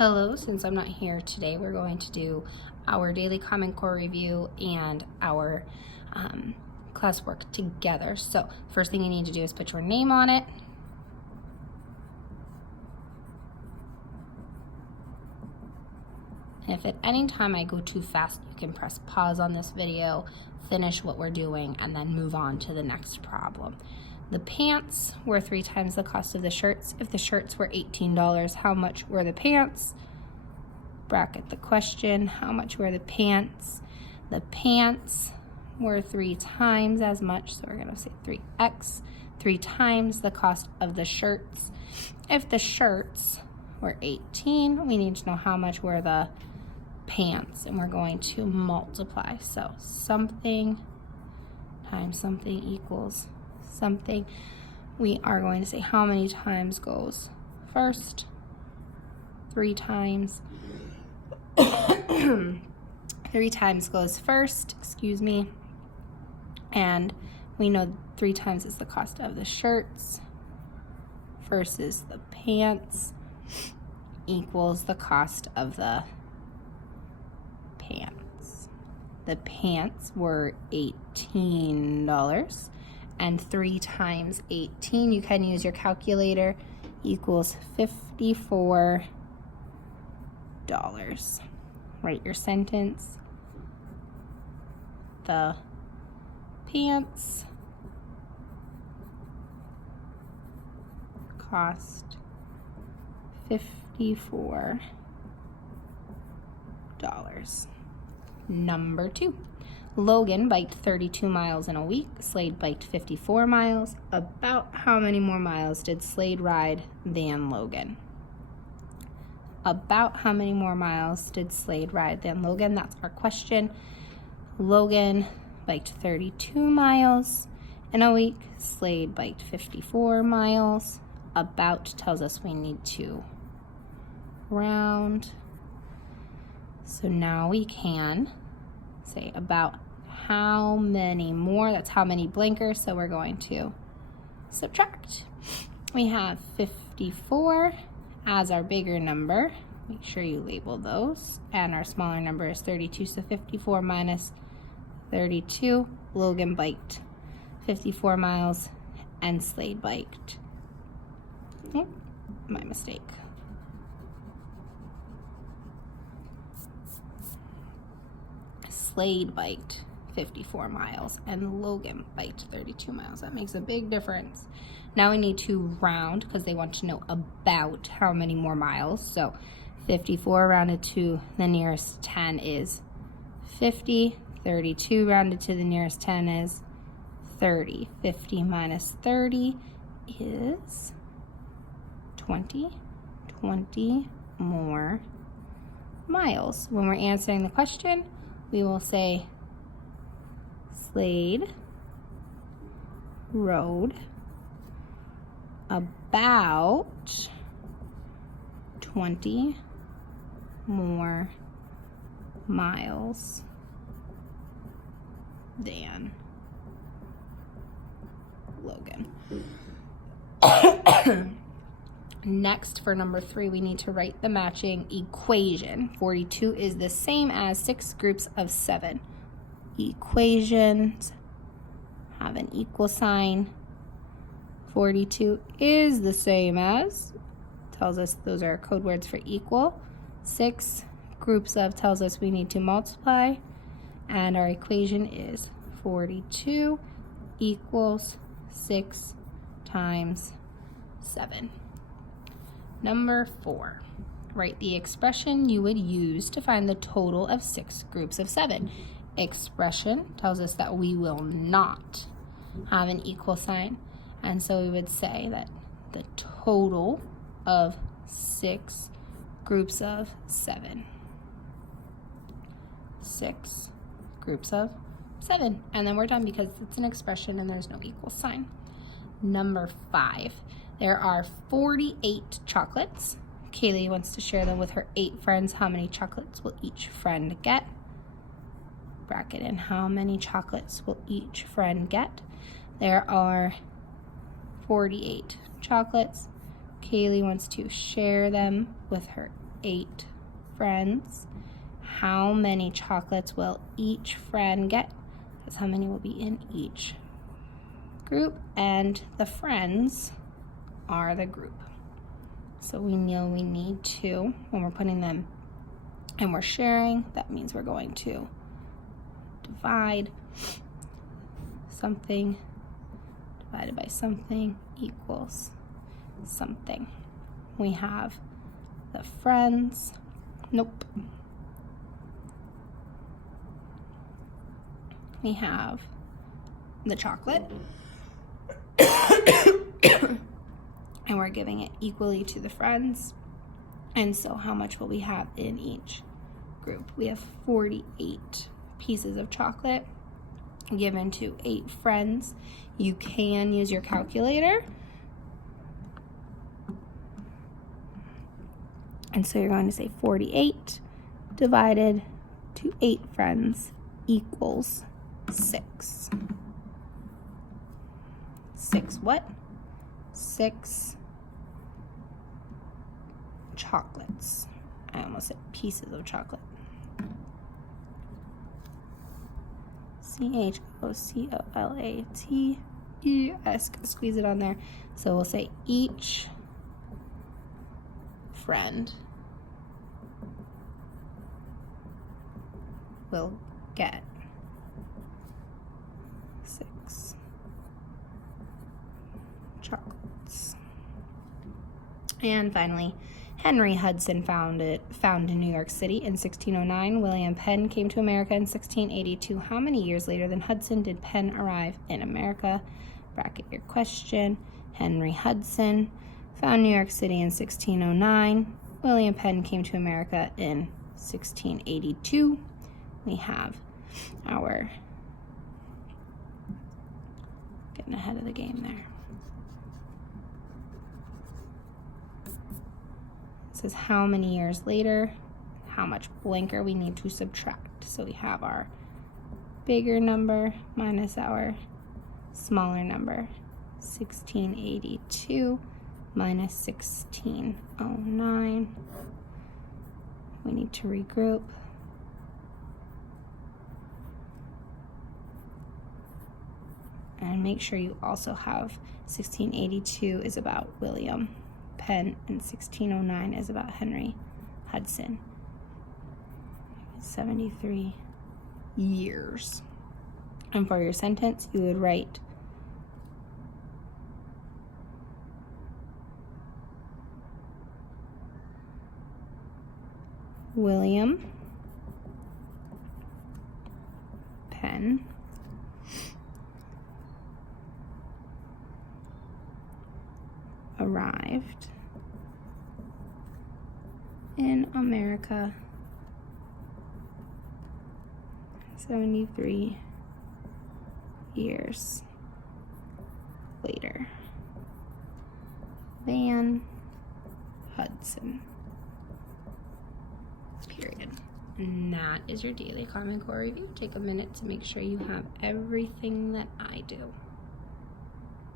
Hello, since I'm not here today, we're going to do our daily Common Core review and our classwork together. So first thing you need to do is put your name on it. And if at any time I go too fast, you can press pause on this video, finish what we're doing, and then move on to the next problem. The pants were 3 times the cost of the shirts. If the shirts were $18, how much were the pants? Bracket the question. How much were the pants? The pants were 3 times as much, so we're going to say 3x, 3 times the cost of the shirts. If the shirts were 18, we need to know how much were the pants, and we're going to multiply. So something times something equals something. We are going to say how many times goes first. 3 times. 3 times goes first, excuse me. And we know 3 times is the cost of the shirts versus the pants equals the cost of the pants. The pants were $18. And 3 times 18, you can use your calculator, equals $54. Write your sentence. The pants cost $54. Number 2. Logan biked 32 miles in a week. Slade biked 54 miles. About how many more miles did Slade ride than Logan? About how many more miles did Slade ride than Logan? That's our question. Logan biked 32 miles in a week. Slade biked 54 miles. About tells us we need to round. So now we can say about how many more. That's how many blinkers, so we're going to subtract. We have 54 as our bigger number. Make sure you label those. And our smaller number is 32, so 54 minus 32. Logan biked 54 miles and Slade biked. Oh, my mistake. Slade biked 54 miles and Logan biked 32 miles. That makes a big difference. Now we need to round because they want to know about how many more miles. So 54 rounded to the nearest 10 is 50. 32 rounded to the nearest 10 is 30. 50 minus 30 is 20. 20 more miles. When we're answering the question, we will say Slade rode about 20 more miles than Logan. Next, for number 3, we need to write the matching equation. 42 is the same as 6 groups of 7. Equations have an equal sign. 42 is the same as, tells us those are code words for equal. 6 groups of tells us we need to multiply. And our equation is 42 equals 6 times 7. Number 4, write the expression you would use to find the total of 6 groups of 7. Expression tells us that we will not have an equal sign, and so we would say that the total of 6 groups of 7. 6 groups of 7. And then we're done because it's an expression and there's no equal sign. Number 5. There are 48 chocolates. Kaylee wants to share them with her 8 friends. How many chocolates will each friend get? Bracket in how many chocolates will each friend get? There are 48 chocolates. Kaylee wants to share them with her 8 friends. How many chocolates will each friend get? That's how many will be in each group, and the friends are the group. So we know we need to, when we're putting them and we're sharing, that means we're going to divide something divided by something equals something. We have the friends, nope. We have the chocolate, and we're giving it equally to the friends. And so how much will we have in each group? We have 48 pieces of chocolate given to 8 friends. You can use your calculator. And so you're going to say 48 divided to 8 friends equals 6. 6 what? 6 chocolates. I almost said pieces of chocolate. CHOCOLATES. Squeeze it on there. So we'll say each friend will get 6 chocolates. And finally, Henry Hudson found in New York City in 1609. William Penn came to America in 1682. How many years later than Hudson did Penn arrive in America? Bracket your question. Henry Hudson found New York City in 1609. William Penn came to America in 1682. We have our, getting ahead of the game there. Says how many years later, how much blanker we need to subtract. So we have our bigger number minus our smaller number. 1682 minus 1609. We need to regroup. And make sure you also have 1682 is about William Penn and 1609 is about Henry Hudson. 73 years. And for your sentence, you would write William Penn arrived in America 73 years later than Hudson. Period. And that is your daily Common Core review. Take a minute to make sure you have everything that I do.